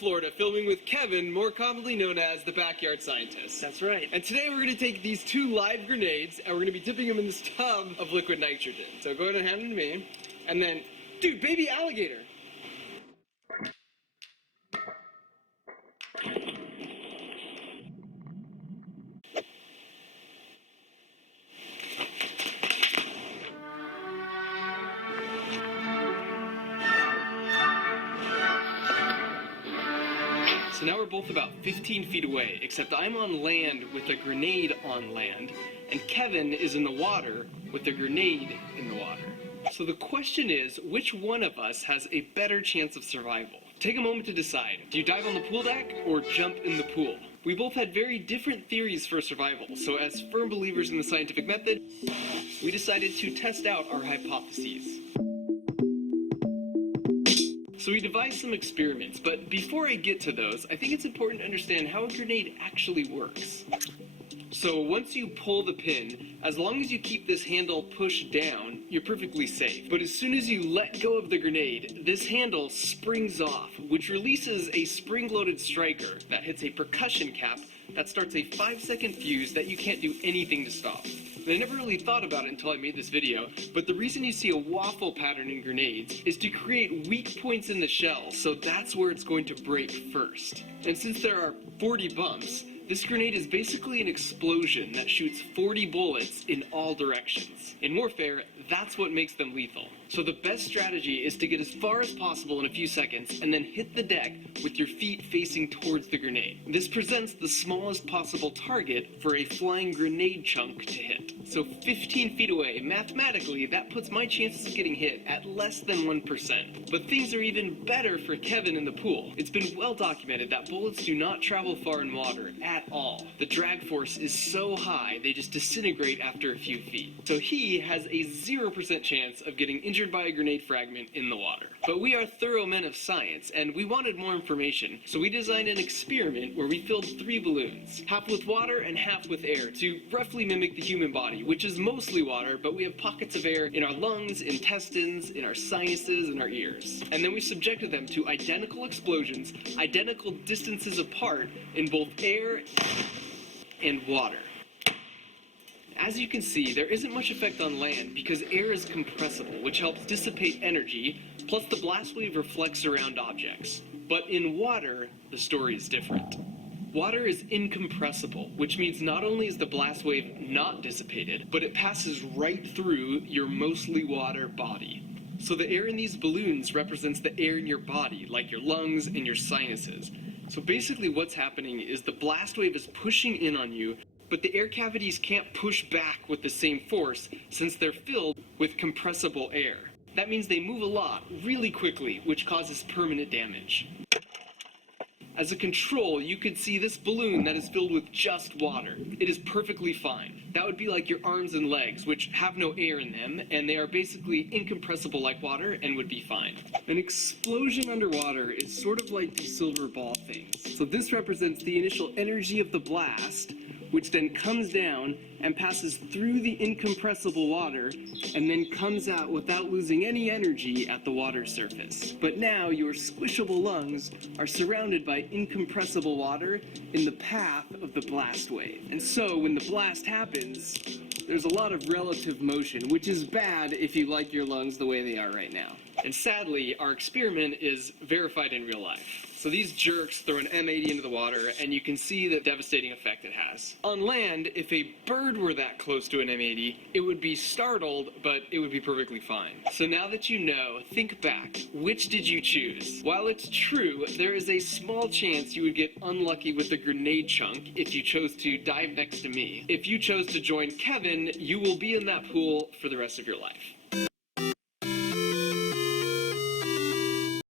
Florida, filming with Kevin, more commonly known as the Backyard Scientist. That's right. And today we're going to take these 2 live grenades, and we're going to be dipping them in this tub of liquid nitrogen. So go ahead and hand them to me. And then, dude, baby alligator. So now we're both about 15 feet away, except I'm on land with a grenade on land, and Kevin is in the water with a grenade in the water. So the question is, which one of us has a better chance of survival? Take a moment to decide. Do you dive on the pool deck or jump in the pool? We both had very different theories for survival, so as firm believers in the scientific method, we decided to test out our hypotheses. So we devised some experiments, but before I get to those, I think it's important to understand how a grenade actually works. So once you pull the pin, as long as you keep this handle pushed down, you're perfectly safe. But as soon as you let go of the grenade, this handle springs off, which releases a spring-loaded striker that hits a percussion cap that starts a 5-second fuse that you can't do anything to stop. And I never really thought about it until I made this video, but the reason you see a waffle pattern in grenades is to create weak points in the shell, so that's where it's going to break first. And since there are 40 bumps, this grenade is basically an explosion that shoots 40 bullets in all directions. In warfare, that's what makes them lethal. So the best strategy is to get as far as possible in a few seconds and then hit the deck with your feet facing towards the grenade. This presents the smallest possible target for a flying grenade chunk to hit. So 15 feet away, mathematically, that puts my chances of getting hit at less than 1%. But things are even better for Kevin in the pool. It's been well documented that bullets do not travel far in water at all. The drag force is so high, they just disintegrate after a few feet. So he has a 0% chance of getting injured by a grenade fragment in the water. But we are thorough men of science, and we wanted more information, so we designed an experiment where we filled 3 balloons, half with water and half with air, to roughly mimic the human body, which is mostly water, but we have pockets of air in our lungs, intestines, in our sinuses, and our ears. And then we subjected them to identical explosions, identical distances apart in both air and water. As you can see, there isn't much effect on land because air is compressible, which helps dissipate energy, plus the blast wave reflects around objects. But in water, the story is different. Water is incompressible, which means not only is the blast wave not dissipated, but it passes right through your mostly water body. So the air in these balloons represents the air in your body, like your lungs and your sinuses. So basically what's happening is the blast wave is pushing in on you, but the air cavities can't push back with the same force since they're filled with compressible air. That means they move a lot, really quickly, which causes permanent damage. As a control, you could see this balloon that is filled with just water. It is perfectly fine. That would be like your arms and legs, which have no air in them, and they are basically incompressible like water and would be fine. An explosion underwater is sort of like these silver ball things. So this represents the initial energy of the blast, which then comes down and passes through the incompressible water and then comes out without losing any energy at the water surface. But now your squishable lungs are surrounded by incompressible water in the path of the blast wave. And so when the blast happens, there's a lot of relative motion, which is bad if you like your lungs the way they are right now. And sadly, our experiment is verified in real life. So these jerks throw an M80 into the water, and you can see the devastating effect it has. On land, if a bird were that close to an M80, it would be startled, but it would be perfectly fine. So now that you know, think back. Which did you choose? While it's true, there is a small chance you would get unlucky with a grenade chunk if you chose to dive next to me. If you chose to join Kevin, you will be in that pool for the rest of your life.